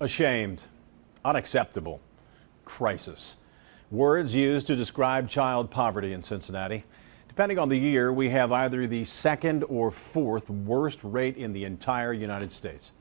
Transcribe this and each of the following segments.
Ashamed, unacceptable, crisis. Words used to describe child poverty in Cincinnati. Depending on the year, we have either the second or fourth worst rate in the entire United States.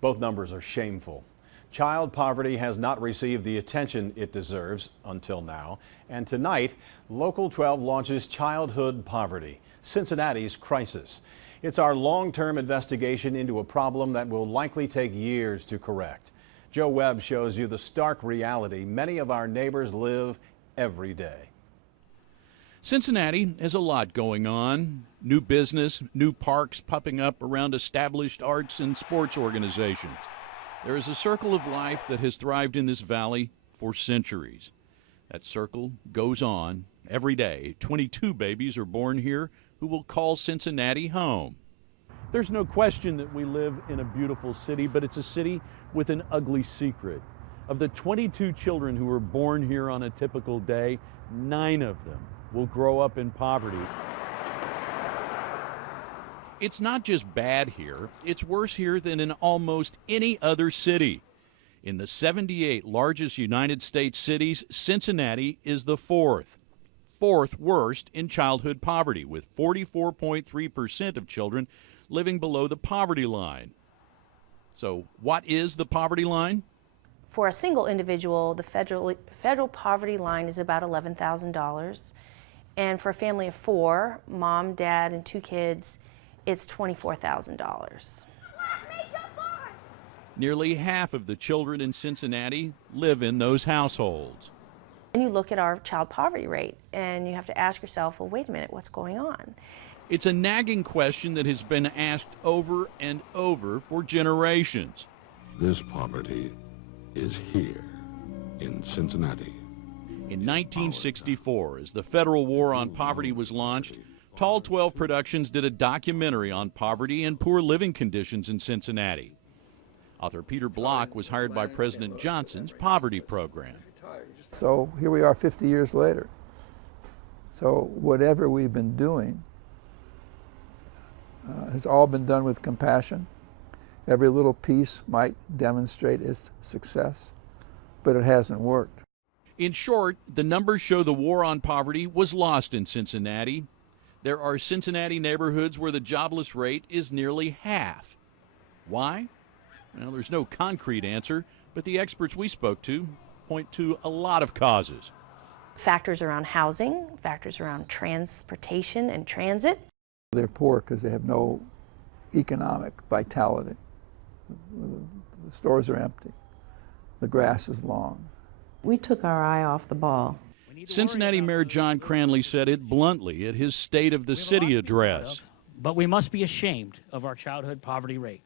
Both numbers are shameful. Child poverty has not received the attention it deserves until now. And tonight, Local 12 launches Childhood Poverty, Cincinnati's crisis. It's our long-term investigation into a problem that will likely take years to correct. Joe Webb shows you the stark reality many of our neighbors live every day. Cincinnati has a lot going on. New business, new parks popping up around established arts and sports organizations. There is a circle of life that has thrived in this valley for centuries. That circle goes on every day. 22 babies are born here who will call Cincinnati home. There's no question that we live in a beautiful city, but it's a city with an ugly secret. Of the 22 children who are born here on a typical day, 9 of them will grow up in poverty. It's not just bad here, it's worse here than in almost any other city. In the 78 largest United States cities, Cincinnati is the fourth worst in childhood poverty, with 44.3% of children living below the poverty line. So what is the poverty line? For a single individual, the federal poverty line is about $11,000. And for a family of 4, mom, dad, and 2 kids, it's $24,000. Nearly half of the children in Cincinnati live in those households. And you look at our child poverty rate, and you have to ask yourself, well, wait a minute, what's going on? It's a nagging question that has been asked over and over for generations. This poverty is here in Cincinnati. In 1964, as the federal war on poverty was launched, Tall 12 Productions did a documentary on poverty and poor living conditions in Cincinnati. Author Peter Block was hired by President Johnson's poverty program. So here we are 50 years later. So whatever we've been doing has all been done with compassion. Every little piece might demonstrate its success, but it hasn't worked. In short, the numbers show the war on poverty was lost in Cincinnati. There are Cincinnati neighborhoods where the jobless rate is nearly half. Why? Well, there's no concrete answer, but the experts we spoke to point to a lot of causes. Factors around housing, factors around transportation and transit. They're poor because they have no economic vitality. The stores are empty. The grass is long. We took our eye off the ball. Cincinnati Mayor John Cranley said it bluntly at his State of the City address. But we must be ashamed of our childhood poverty rate.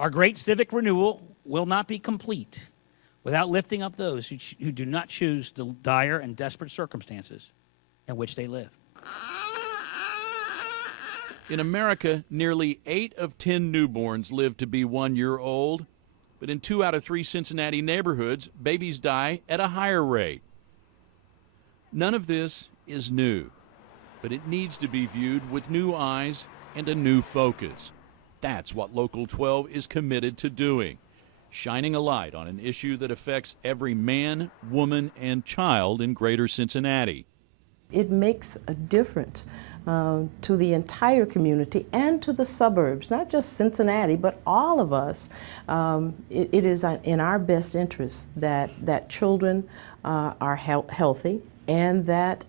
Our great civic renewal will not be complete without lifting up those who do not choose the dire and desperate circumstances in which they live. In America, nearly 8 of 10 newborns live to be 1 year old, but in 2 out of 3 Cincinnati neighborhoods, babies die at a higher rate. None of this is new, but it needs to be viewed with new eyes and a new focus. That's what Local 12 is committed to doing, shining a light on an issue that affects every man, woman, and child in greater Cincinnati. It makes a difference to the entire community and to the suburbs, not just Cincinnati, but all of us. It is in our best interest that children are healthy and that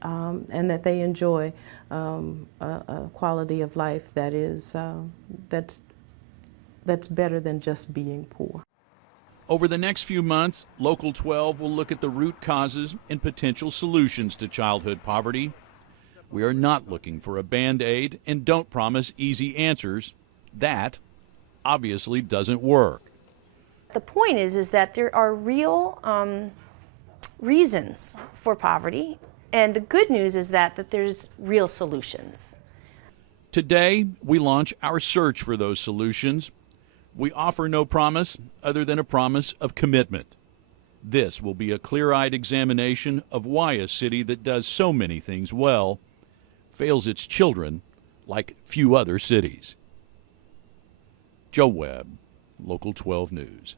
they enjoy a quality of life that is that's better than just being poor. Over the next few months, Local 12 will look at the root causes and potential solutions to childhood poverty. We are not looking for a Band-Aid and don't promise easy answers. That obviously doesn't work. The point is that there are real reasons for poverty, and the good news is that there's real solutions. Today, we launch our search for those solutions. We offer no promise other than a promise of commitment. This will be a clear-eyed examination of why a city that does so many things well fails its children like few other cities. Joe Webb, Local 12 News.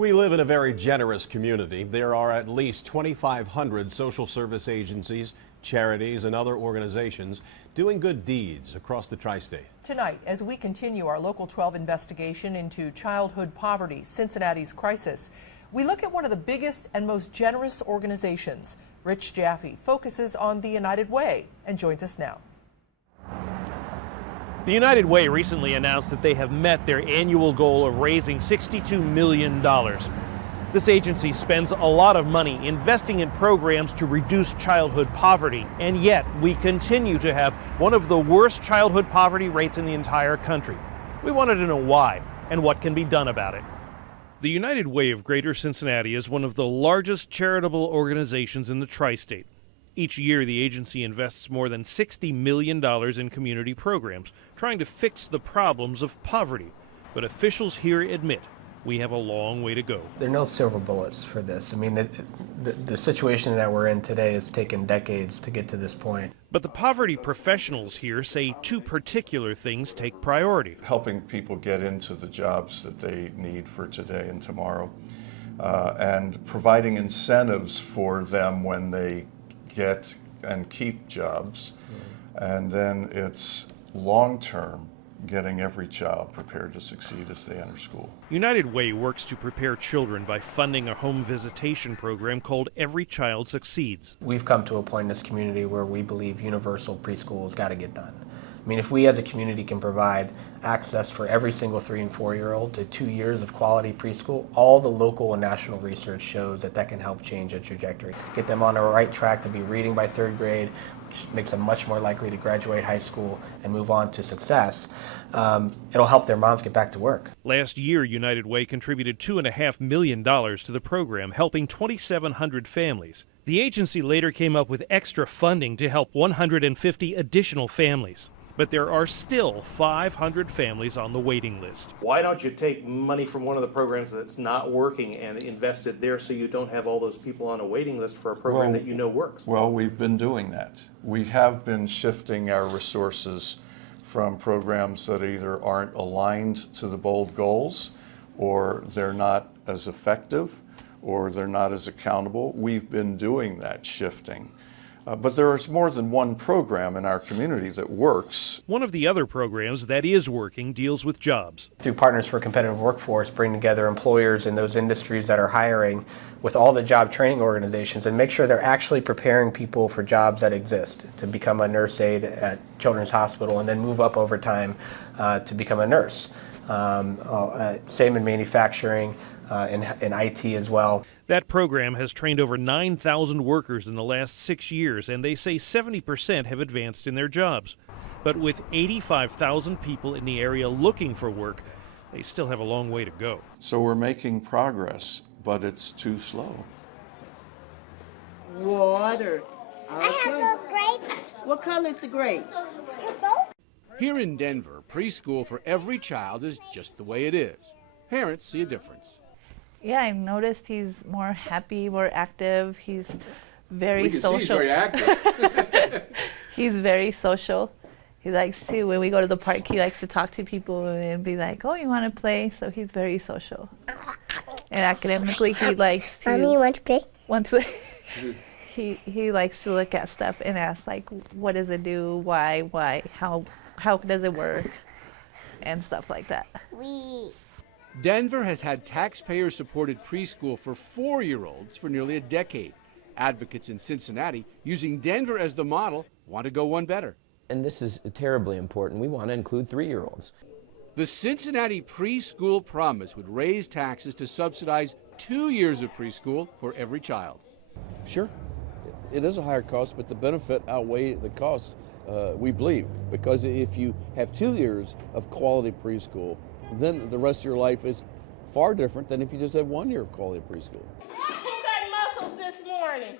We live in a very generous community. There are at least 2,500 social service agencies, charities, and other organizations doing good deeds across the tri-state. Tonight, as we continue our Local 12 investigation into childhood poverty, Cincinnati's crisis, we look at one of the biggest and most generous organizations. Rich Jaffe focuses on the United Way and joins us now. The United Way recently announced that they have met their annual goal of raising $62 million. This agency spends a lot of money investing in programs to reduce childhood poverty, and yet we continue to have one of the worst childhood poverty rates in the entire country. We wanted to know why and what can be done about it. The United Way of Greater Cincinnati is one of the largest charitable organizations in the tri-state. Each year, the agency invests more than $60 million in community programs, trying to fix the problems of poverty. But officials here admit we have a long way to go. There are no silver bullets for this. I mean, the situation that we're in today has taken decades to get to this point. But the poverty professionals here say two particular things take priority. Helping people get into the jobs that they need for today and tomorrow, and providing incentives for them when they get and keep jobs. And then it's long-term, getting every child prepared to succeed as they enter school. United Way works to prepare children by funding a home visitation program called Every Child Succeeds. We've come to a point in this community where we believe universal preschool has got to get done. I mean, if we as a community can provide access for every single 3- and 4-year-old to 2 years of quality preschool, all the local and national research shows that can help change a trajectory. Get them on the right track to be reading by 3rd grade, which makes them much more likely to graduate high school and move on to success. It'll help their moms get back to work. Last year, United Way contributed $2.5 million to the program, helping 2,700 families. The agency later came up with extra funding to help 150 additional families. But there are still 500 families on the waiting list. Why don't you take money from one of the programs that's not working and invest it there so you don't have all those people on a waiting list for a program that you know works? Well, we've been doing that. We have been shifting our resources from programs that either aren't aligned to the bold goals, or they're not as effective, or they're not as accountable. We've been doing that shifting. But there is more than one program in our community that works. One of the other programs that is working deals with jobs. Through Partners for a Competitive Workforce, bring together employers in those industries that are hiring with all the job training organizations and make sure they're actually preparing people for jobs that exist, to become a nurse aide at Children's Hospital and then move up over time to become a nurse. Same in manufacturing, in IT as well. That program has trained over 9,000 workers in the last 6 years, and they say 70% have advanced in their jobs. But with 85,000 people in the area looking for work, they still have a long way to go. So we're making progress, but it's too slow. Water. I have a grape. What color is the grape? Purple. Here in Denver, preschool for every child is just the way it is. Parents see a difference. Yeah, I noticed he's more happy, more active. He's very social. See he's very active. He's very social. He likes to, when we go to the park, he likes to talk to people and be like, oh, you want to play? So he's very social. And academically, he likes to... Mommy, want to play? Want to play. He likes to look at stuff and ask, like, what does it do? Why? How does it work? And stuff like that. Denver has had taxpayer-supported preschool for 4-year-olds for nearly a decade. Advocates in Cincinnati, using Denver as the model, want to go one better. And this is terribly important. We want to include 3-year-olds. The Cincinnati Preschool Promise would raise taxes to subsidize 2 years of preschool for every child. Sure, it is a higher cost, but the benefit outweighs the cost, we believe, because if you have 2 years of quality preschool, then the rest of your life is far different than if you just have 1 year of quality preschool. Who got muscles this morning?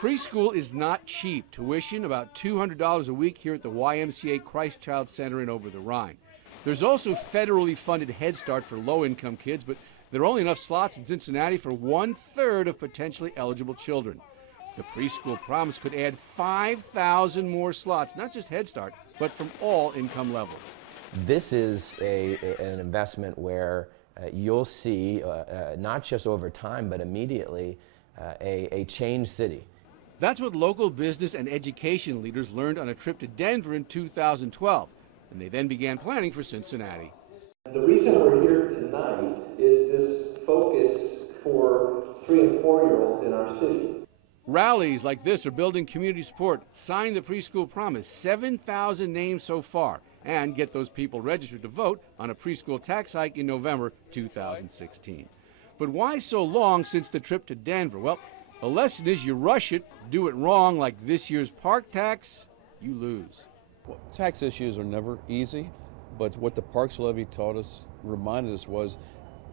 Preschool is not cheap. Tuition about $200 a week here at the YMCA Christ Child Center in Over the Rhine. There's also federally funded Head Start for low-income kids, but there are only enough slots in Cincinnati for 1/3 of potentially eligible children. The Preschool Promise could add 5,000 more slots, not just Head Start, but from all income levels. This is an investment where you'll see, not just over time, but immediately, a changed city. That's what local business and education leaders learned on a trip to Denver in 2012, and they then began planning for Cincinnati. The reason we're here tonight is this focus for 3 and 4-year-olds in our city. Rallies like this are building community support. Sign the preschool promise, 7,000 names so far, and get those people registered to vote on a preschool tax hike in November 2016. But why so long since the trip to Denver? Well, the lesson is you rush it, do it wrong, like this year's park tax, you lose. Well, tax issues are never easy, but what the Parks Levy taught us, reminded us, was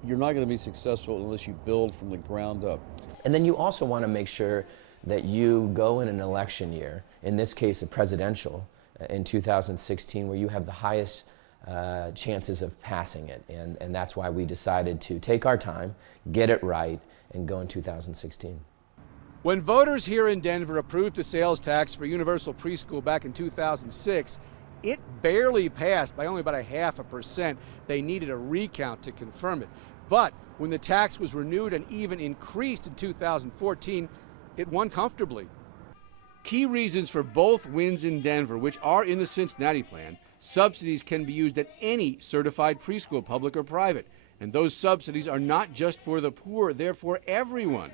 you're not going to be successful unless you build from the ground up. And then you also want to make sure that you go in an election year, in this case a presidential, in 2016, where you have the highest chances of passing it. And that's why we decided to take our time, get it right, and go in 2016. When voters here in Denver approved a sales tax for universal preschool back in 2006, it barely passed by only about 0.5%. They needed a recount to confirm it. But when the tax was renewed and even increased in 2014, it won comfortably. Key reasons for both wins in Denver, which are in the Cincinnati plan: subsidies can be used at any certified preschool, public or private. And those subsidies are not just for the poor, they're for everyone.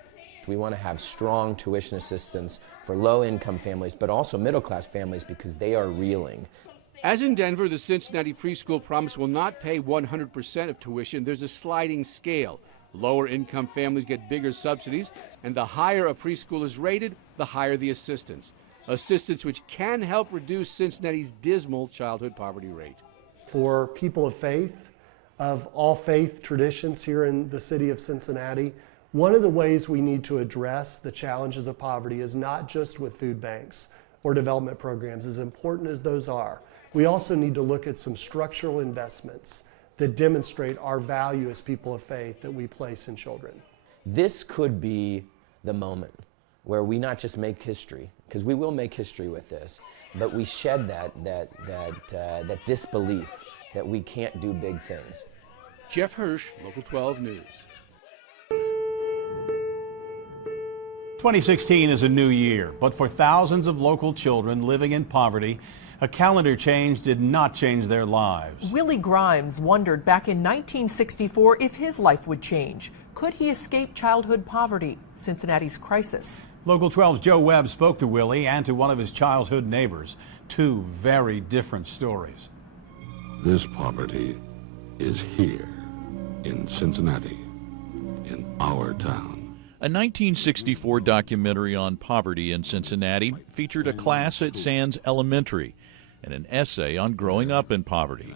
We want to have strong tuition assistance for low-income families, but also middle-class families, because they are reeling. As in Denver, the Cincinnati preschool promise will not pay 100% of tuition. There's a sliding scale. Lower income families get bigger subsidies, and the higher a preschool is rated, the higher the assistance. Assistance which can help reduce Cincinnati's dismal childhood poverty rate. For people of faith, of all faith traditions here in the city of Cincinnati, one of the ways we need to address the challenges of poverty is not just with food banks or development programs, as important as those are. We also need to look at some structural investments that demonstrate our value as people of faith that we place in children. This could be the moment where we not just make history, because we will make history with this, but we shed that disbelief that we can't do big things. Jeff Hirsch, Local 12 News. 2016 is a new year, but for thousands of local children living in poverty, a calendar change did not change their lives. Willie Grimes wondered back in 1964 if his life would change. Could he escape childhood poverty, Cincinnati's crisis? Local 12's Joe Webb spoke to Willie and to one of his childhood neighbors. Two very different stories. This poverty is here in Cincinnati, in our town. A 1964 documentary on poverty in Cincinnati featured a class at Sands Elementary and an essay on growing up in poverty.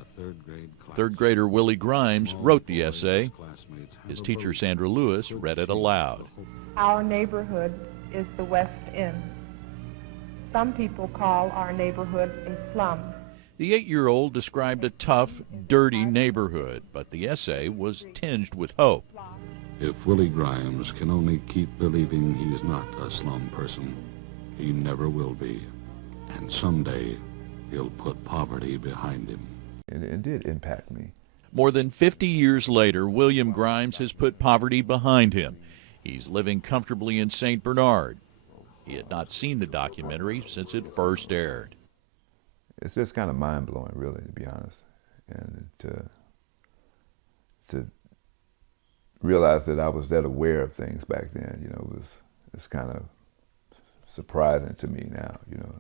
Third grader Willie Grimes wrote the essay. His teacher Sandra Lewis read it aloud. Our neighborhood is the West End. Some people call our neighborhood a slum. The 8-year-old described a tough, dirty neighborhood, but the essay was tinged with hope. If Willie Grimes can only keep believing he's not a slum person, he never will be. And someday, he'll put poverty behind him. It did impact me. More than 50 years later, William Grimes has put poverty behind him. He's living comfortably in St. Bernard. He had not seen the documentary since it first aired. It's just kind of mind-blowing, really, to be honest. And to realize that I was that aware of things back then, you know, it's kind of surprising to me now, you know.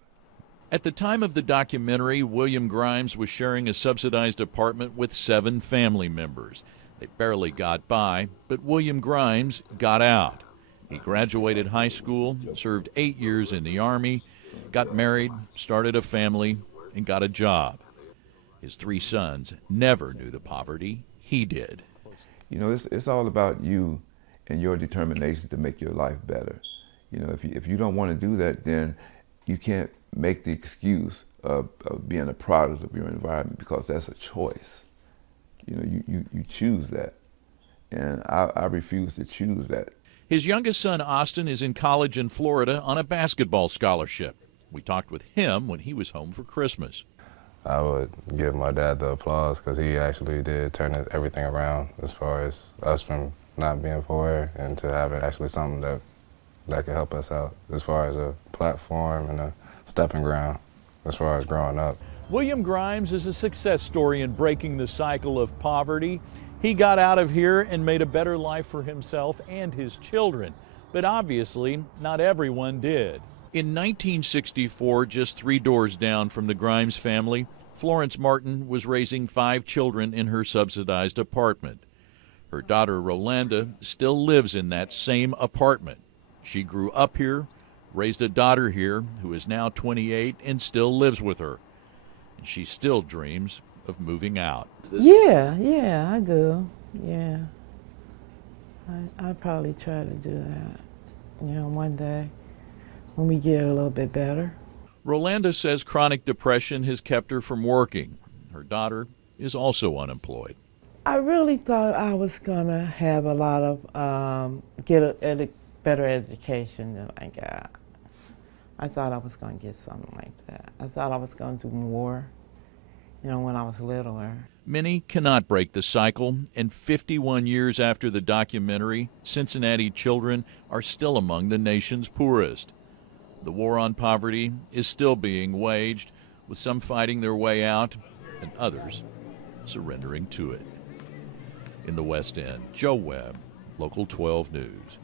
At the time of the documentary, William Grimes was sharing a subsidized apartment with 7 family members. They barely got by, but William Grimes got out. He graduated high school, served 8 years in the Army, got married, started a family, and got a job. His 3 sons never knew the poverty he did. You know, it's all about you and your determination to make your life better. You know, if you don't want to do that, then you can't make the excuse of being a product of your environment, because that's a choice. You know, you choose that. And I refuse to choose that. His youngest son, Austin, is in college in Florida on a basketball scholarship. We talked with him when he was home for Christmas. I would give my dad the applause because he actually did turn everything around as far as us from not being poor and to having actually something that could help us out as far as a platform and a stepping ground as far as growing up. William Grimes is a success story in breaking the cycle of poverty. He got out of here and made a better life for himself and his children. But obviously, not everyone did. In 1964, just 3 doors down from the Grimes family, Florence Martin was raising 5 children in her subsidized apartment. Her daughter, Rolanda, still lives in that same apartment. She grew up here, raised a daughter here who is now 28 and still lives with her. And she still dreams of moving out. Yeah, I do. Yeah. I probably try to do that, one day when we get a little bit better. Rolanda says chronic depression has kept her from working. Her daughter is also unemployed. I really thought I was going to have a lot of, get a better education than I got. I thought I was going to get something like that. I thought I was going to do more, when I was littler. Many cannot break the cycle, and 51 years after the documentary, Cincinnati children are still among the nation's poorest. The war on poverty is still being waged, with some fighting their way out and others surrendering to it. In the West End, Joe Webb, Local 12 News.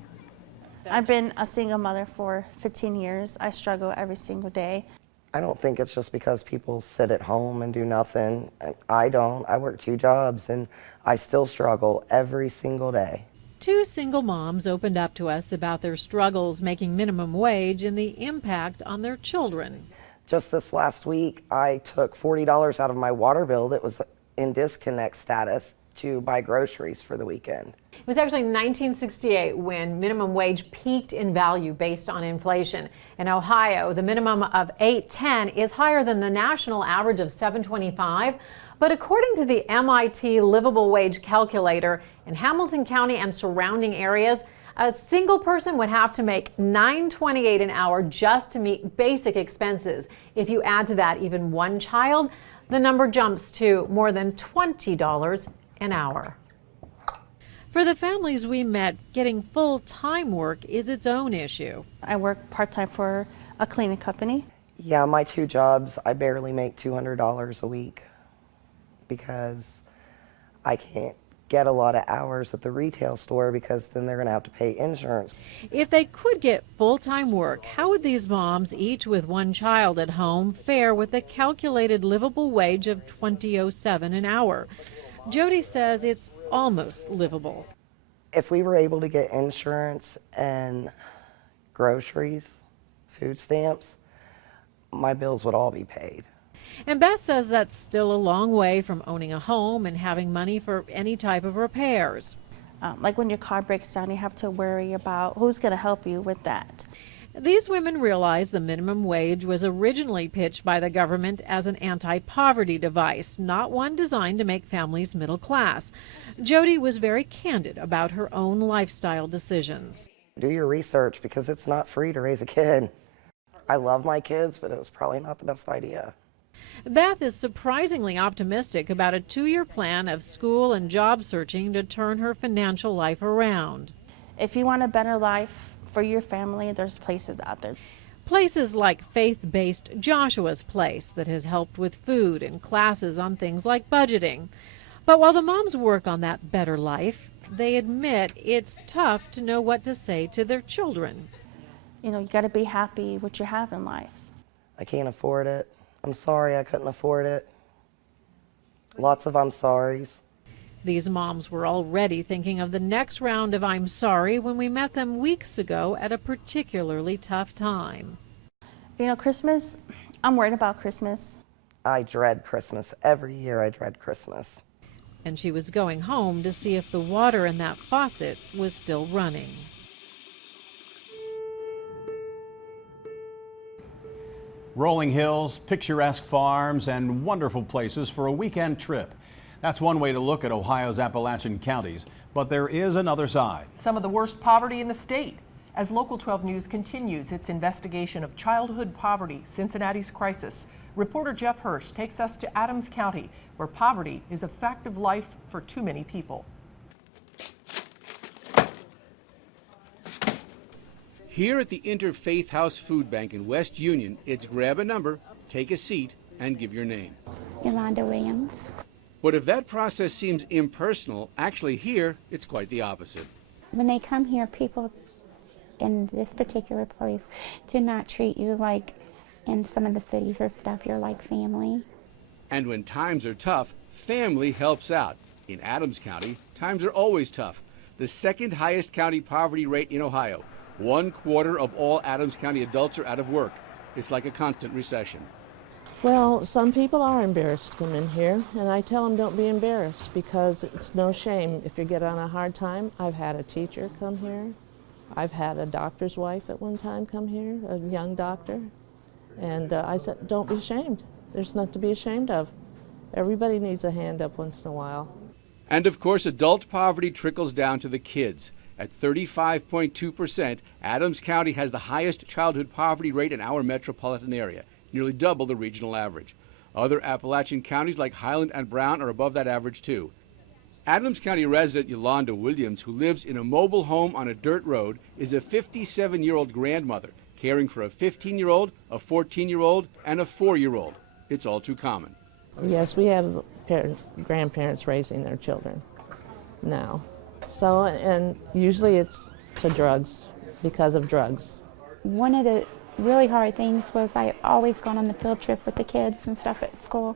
I've been a single mother for 15 years. I struggle every single day. I don't think it's just because people sit at home and do nothing. I don't. I work 2 jobs and I still struggle every single day. 2 single moms opened up to us about their struggles making minimum wage and the impact on their children. Just this last week, I took $40 out of my water bill that was in disconnect status to buy groceries for the weekend. It was actually 1968 when minimum wage peaked in value based on inflation. In Ohio, the minimum of $8.10 is higher than the national average of $7.25. But according to the MIT livable wage calculator, in Hamilton County and surrounding areas, a single person would have to make $9.28 an hour just to meet basic expenses. If you add to that even 1 child, the number jumps to more than $20 an hour. For the families we met, getting full-time work is its own issue. I work part-time for a cleaning company. Yeah, my 2 jobs, I barely make $200 a week because I can't get a lot of hours at the retail store because then they're going to have to pay insurance. If they could get full-time work, how would these moms, each with 1 child at home, fare with a calculated livable wage of $20.07 an hour? Jody says it's almost livable. If we were able to get insurance and groceries, food stamps, my bills would all be paid. And Beth says that's still a long way from owning a home and having money for any type of repairs. Like when your car breaks down, you have to worry about who's going to help you with that. These women realize the minimum wage was originally pitched by the government as an anti-poverty device, not one designed to make families middle class. Jody was very candid about her own lifestyle decisions. Do your research because it's not free to raise a kid. I love my kids, but it was probably not the best idea. Beth is surprisingly optimistic about a 2-year plan of school and job searching to turn her financial life around. If you want a better life for your family, there's places out there. Places like faith-based Joshua's Place that has helped with food and classes on things like budgeting. But while the moms work on that better life, they admit it's tough to know what to say to their children. You got to be happy with what you have in life. I can't afford it. I'm sorry I couldn't afford it. Lots of I'm sorries. These moms were already thinking of the next round of I'm sorry when we met them weeks ago at a particularly tough time. Christmas, I'm worried about Christmas. I dread Christmas. Every year I dread Christmas. And she was going home to see if the water in that faucet was still running. Rolling hills, picturesque farms, and wonderful places for a weekend trip. That's one way to look at Ohio's Appalachian counties, but there is another side. Some of the worst poverty in the state. As Local 12 News continues its investigation of childhood poverty, Cincinnati's crisis, reporter Jeff Hirsch takes us to Adams County, where poverty is a fact of life for too many people. Here at the Interfaith House Food Bank in West Union, it's grab a number, take a seat, and give your name. Yolanda Williams. But if that process seems impersonal, actually here, it's quite the opposite. When they come here, people in this particular place do not treat you like in some of the cities or stuff. You're like family. And when times are tough, family helps out. In Adams County, times are always tough. The second highest county poverty rate in Ohio. 1/4 of all Adams County adults are out of work. It's like a constant recession. Well, some people are embarrassed to come in here, and I tell them don't be embarrassed because it's no shame if you get on a hard time. I've had a teacher come here. I've had a doctor's wife at one time come here, a young doctor. And I said, don't be ashamed. There's nothing to be ashamed of. Everybody needs a hand up once in a while. And of course, adult poverty trickles down to the kids. At 35.2%, Adams County has the highest childhood poverty rate in our metropolitan area, nearly double the regional average. Other Appalachian counties like Highland and Brown are above that average too. Adams County resident Yolanda Williams, who lives in a mobile home on a dirt road, is a 57-year-old grandmother caring for a 15-year-old, a 14-year-old, and a 4-year-old. It's all too common. Yes, we have grandparents raising their children now. So, and usually it's to drugs, because of drugs. One of the really hard things was I always gone on the field trip with the kids and stuff at school.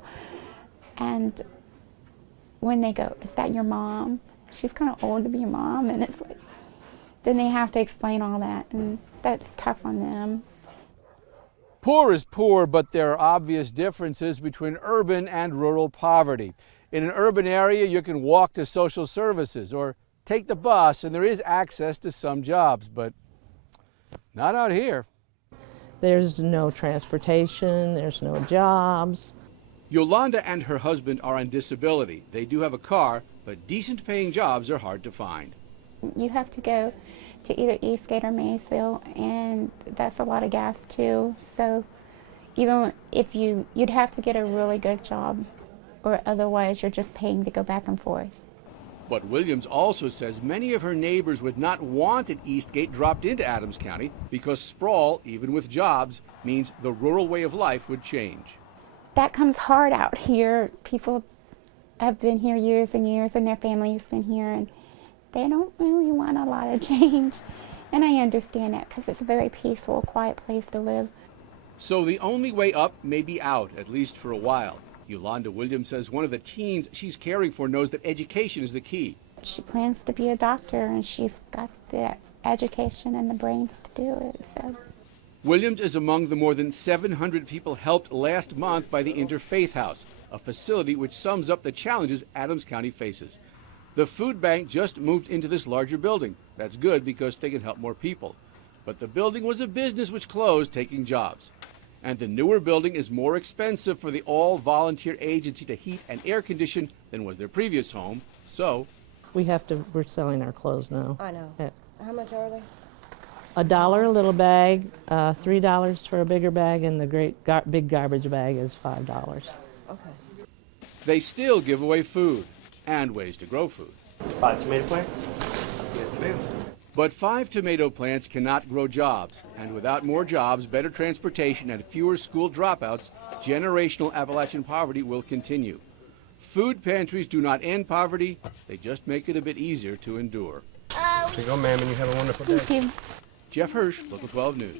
And when they go, is that your mom? She's kind of old to be your mom. And it's like, then they have to explain all that. And that's tough on them. Poor is poor, but there are obvious differences between urban and rural poverty. In an urban area, you can walk to social services or take the bus, and there is access to some jobs, but not out here. There's no transportation, there's no jobs. Yolanda and her husband are on disability. They do have a car, but decent paying jobs are hard to find. You have to go to either Eastgate or Maysville, and that's a lot of gas too. So even if you'd have to get a really good job, or otherwise you're just paying to go back and forth. But Williams also says many of her neighbors would not want an Eastgate dropped into Adams County because sprawl, even with jobs, means the rural way of life would change. That comes hard out here. People have been here years and years, and their family's been here, and they don't really want a lot of change. And I understand that because it's a very peaceful, quiet place to live. So the only way up may be out, at least for a while. Yolanda Williams says one of the teens she's caring for knows that education is the key. She plans to be a doctor, and she's got the education and the brains to do it. So. Williams is among the more than 700 people helped last month by the Interfaith House, a facility which sums up the challenges Adams County faces. The food bank just moved into this larger building. That's good because they can help more people. But the building was a business which closed, taking jobs. And the newer building is more expensive for the all-volunteer agency to heat and air condition than was their previous home. So we're selling our clothes now. I know. How much are they? $1 a little bag, $3 for a bigger bag, and the big garbage bag is $5. Okay. They still give away food and ways to grow food. 5 tomato plants? Yes, ma'am. But 5 tomato plants cannot grow jobs, and without more jobs, better transportation, and fewer school dropouts, generational Appalachian poverty will continue. Food pantries do not end poverty, they just make it a bit easier to endure. Here you go, ma'am, and you have a wonderful day. Thank you. Jeff Hirsch, Local 12 News.